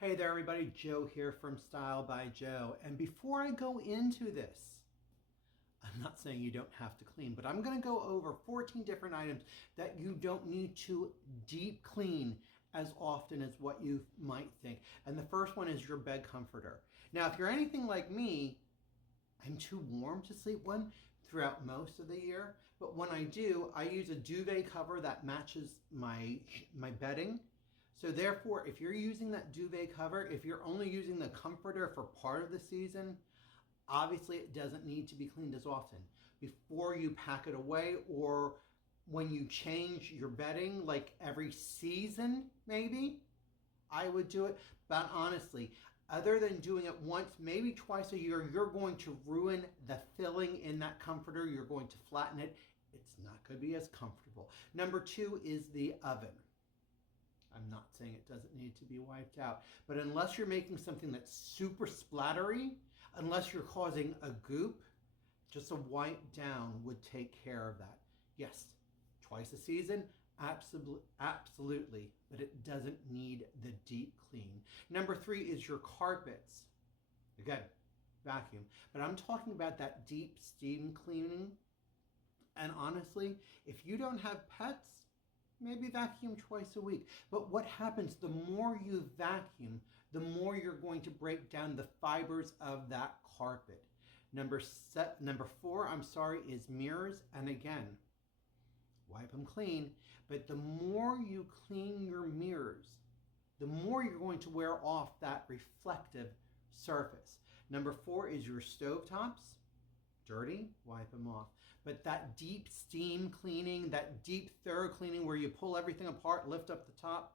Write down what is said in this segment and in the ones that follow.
Hey there everybody, Joe here from Style by Joe. And before I go into this, I'm not saying you don't have to clean, but I'm going to go over 14 different items that you don't need to deep clean as often as what you might think. And the first one is your bed comforter. Now, if you're anything like me, I'm too warm to sleep one throughout most of the year. But when I do, I use a duvet cover that matches my bedding. So therefore, if you're using that duvet cover, if you're only using the comforter for part of the season, obviously it doesn't need to be cleaned as often. Before you pack it away or when you change your bedding, like every season maybe, I would do it. But honestly, other than doing it once, maybe twice a year, you're going to ruin the filling in that comforter. You're going to flatten it. It's not going to be as comfortable. Number two is the oven. I'm not saying it doesn't need to be wiped out, but unless you're making something that's super splattery, unless you're causing a goop, just a wipe down would take care of that. Yes, twice a season, absolutely, but it doesn't need the deep clean. Number three is your carpets. Again, vacuum, but I'm talking about that deep steam cleaning. And honestly, if you don't have pets, maybe vacuum twice a week. But what happens, the more you vacuum, the more you're going to break down the fibers of that carpet. Number four, is mirrors. And again, wipe them clean. But the more you clean your mirrors, the more you're going to wear off that reflective surface. Number four is your stovetops. Dirty, wipe them off. But that deep steam cleaning, that deep thorough cleaning where you pull everything apart, lift up the top,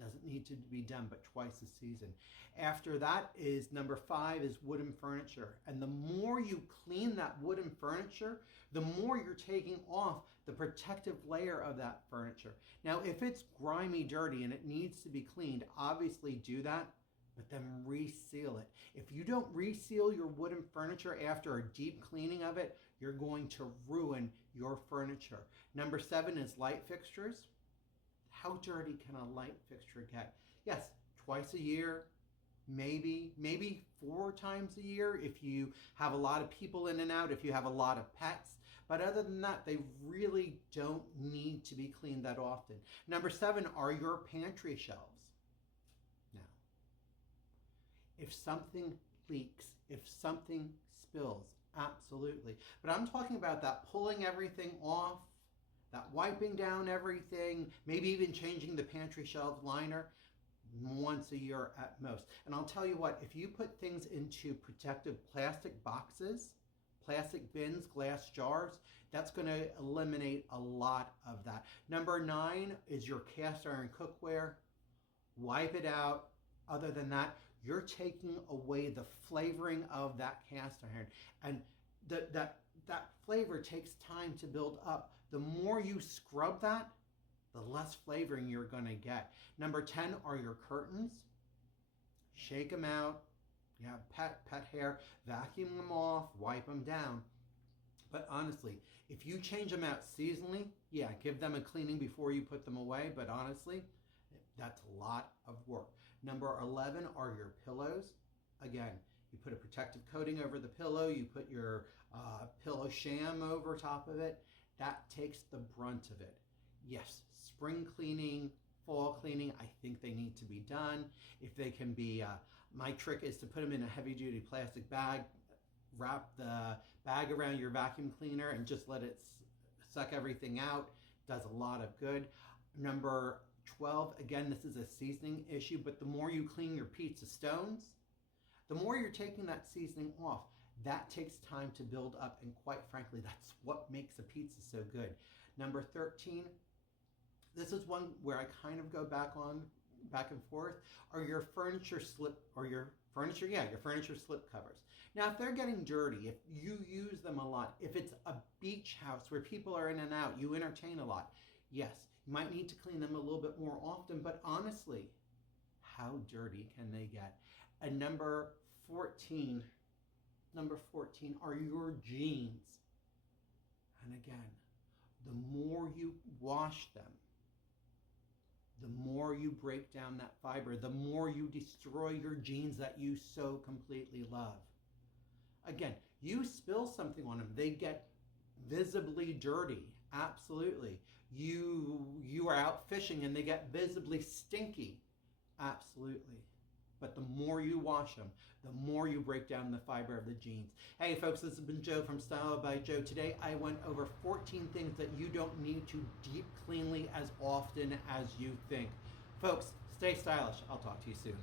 doesn't need to be done but twice a season. After that is number five is wooden furniture. And the more you clean that wooden furniture, the more you're taking off the protective layer of that furniture. Now, if it's grimy, dirty, and it needs to be cleaned, obviously do that, but then reseal it. If you don't reseal your wooden furniture after a deep cleaning of it, you're going to ruin your furniture. Number seven is light fixtures. How dirty can a light fixture get? Yes, twice a year, maybe 4 times a year if you have a lot of people in and out, if you have a lot of pets. But other than that, they really don't need to be cleaned that often. Number seven are your pantry shelves. If something leaks, if something spills, absolutely. But I'm talking about that pulling everything off, that wiping down everything, maybe even changing the pantry shelf liner once a year at most. And I'll tell you what, if you put things into protective plastic boxes, plastic bins, glass jars, that's going to eliminate a lot of that. Number 9 is your cast iron cookware. Wipe it out. Other than that, you're taking away the flavoring of that cast iron. And that flavor takes time to build up. The more you scrub that, the less flavoring you're going to get. Number 10 are your curtains. Shake them out. You have pet hair, vacuum them off, wipe them down. But honestly, if you change them out seasonally, yeah, give them a cleaning before you put them away. But honestly, that's a lot of work. Number 11 are your pillows. Again, you put a protective coating over the pillow. You put your pillow sham over top of it. That takes the brunt of it. Yes, spring cleaning, fall cleaning, I think they need to be done. If they can be, my trick is to put them in a heavy duty plastic bag, wrap the bag around your vacuum cleaner and just let it suck everything out. Does a lot of good. Number 12, again, this is a seasoning issue, but the more you clean your pizza stones, the more you're taking that seasoning off. That takes time to build up, and quite frankly, that's what makes a pizza so good. Number 13, this is one where I kind of go back and forth, are your furniture slip covers. Now, if they're getting dirty, if you use them a lot, if it's a beach house where people are in and out, you entertain a lot, yes, you might need to clean them a little bit more often, but honestly, how dirty can they get? And number 14 are your jeans. And again, the more you wash them, the more you break down that fiber, the more you destroy your jeans that you so completely love. Again, you spill something on them, they get visibly dirty. Absolutely. You are out fishing and they get visibly stinky. Absolutely. But the more you wash them, the more you break down the fiber of the jeans. Hey folks, this has been Joe from Style by Joe. Today I went over 14 things that you don't need to deep cleanly as often as you think. Folks, stay stylish. I'll talk to you soon.